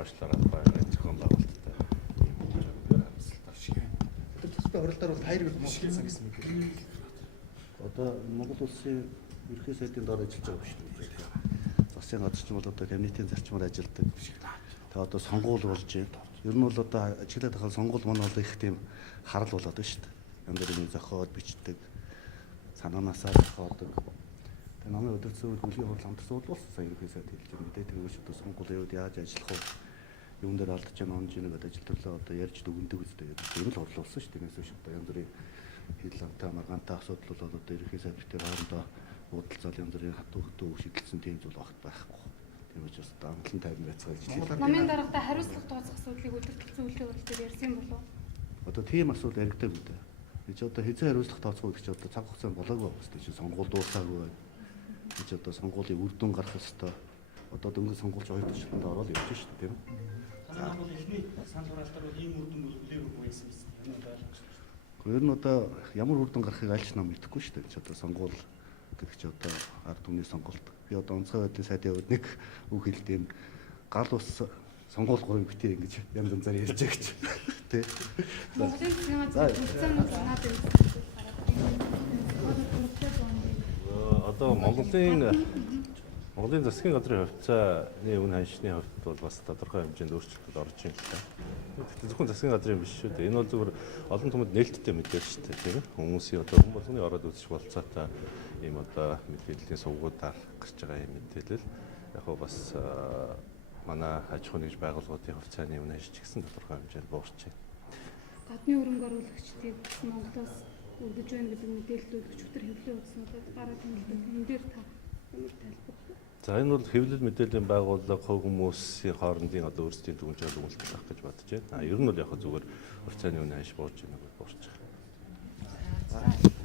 хойшлоор байна зохион байгуулалттай төсбөө оролдоор бол хайр болчихсон гэсэн үг. Одоо Монгол улсын ерөнхий сайдын дор ажиллаж байгаа биш үү? Засгийн газар ч юм бол одоо кабинетийн зарчмаар ажилладаг. Тэгээ одоо сонгуул болж байна. Ер нь бол одоо ажиглаад байгаа сонгуул манай бол их тийм харал болоод байна шүү дээ. Янз бүрийн зохиод бичдэг, санаанаасаа зохиодог. Тэгээ намын өдөрцөн хөлийн хурал хамтарсан уулзсан сая ерөнхий сайд хэлж байгаа мэдээ тэргүүш одоо сонгуулийн үед яаж ажиллах вэ? Юун дээр алдаж байгаа онж нэгэд ажил төрлөө одоо ярьж дүгндэг үстэй. Ер нь орлуулсан шүү дээ. Тиймээс шүү дээ. Янз бүрийн хил амтаа маргаантай асуудал бол одоо ерөнхий сайд битэр хоорондоо уудалцал янз бүрийн хатуу шийдэлсэн тийм зүйл багт байхгүй. Тийм учраас амтлан тайван байцгааж хэлээ. Намын даргатай хариуцлага тооцох асуудлыг өдөртөлцөн үйл явдал дээр ярьсан болов уу? Одоо тийм асуудал яригдаг үү? Би ч одоо хэзээ хариуцлага тооцох гэж одоо цаг хугацаанд болоогүй байна шүү дээ. Чи сонгуул дуусаагүй байна. Би ч одоо сонгуулийн үр дүн гарах ёстой. Одоо дөнгөж сонгуульч 2 туршилтанд ороод явж шүү дээ, тийм үү? Танай бол эхний санал хураалтаар бол ийм үр дүн үлээгүй байсан биз дээ. Ер нь одоо ямар үр дүн гарахыг аль ч нам мэдэхгүй шүү дээ. Чи одоо сонгуул гэдэг чи одоо ард түмний сонголт. Би одоо онцгой байдлын сайдын хувьд нэг үг хэлдэм гал ус сонгуул 3 битээ ингэж янз янзаар ярьж байгаа гэж. Тэ. Монголын засгийн газар хүссэн мөн санаад байна. одоо Монголын засгийн газрын хувьцааны үн ханшны хувьд бол бас тодорхой хэмжээнд өөрчлөлтөд орж байна л та. Гэхдээ зөвхөн засгийн газрын биш шүү дээ. Энэ бол зөвхөн олон түмэд нээлттэй мэдээлэл шүү дээ, тийм ээ. Хүмүүсийн одоо хүн болгоны ороод үзэх болцоотой ийм одоо мэдээллийн сувгуудаар гарч байгаа юм мэдээлэл. Яг нь бас манай аж ахуйн нэгж байгууллагуудын хувьцааны үн ханш ч гэсэн тодорхой хэмжээнд буурч байна. Гадны хөрөнгө оруулагчдыг Монголоос өргөж байна гэдэг мэдээллүүд өчигдөр хэвлэл утаснуудад гараад ирсэн. Энэ дээр та ямар тайлбар? За энэ бол хэвлэл мэдээллийн байгууллага хувь хүмүүсийн хоорондын одоо өөрсдийн дүгнжил өгүүлэлт авах гэж бодож байна. Ер нь бол яг зүгээр хувьцааны үн ханш буурч байна гэж буурч байгаа.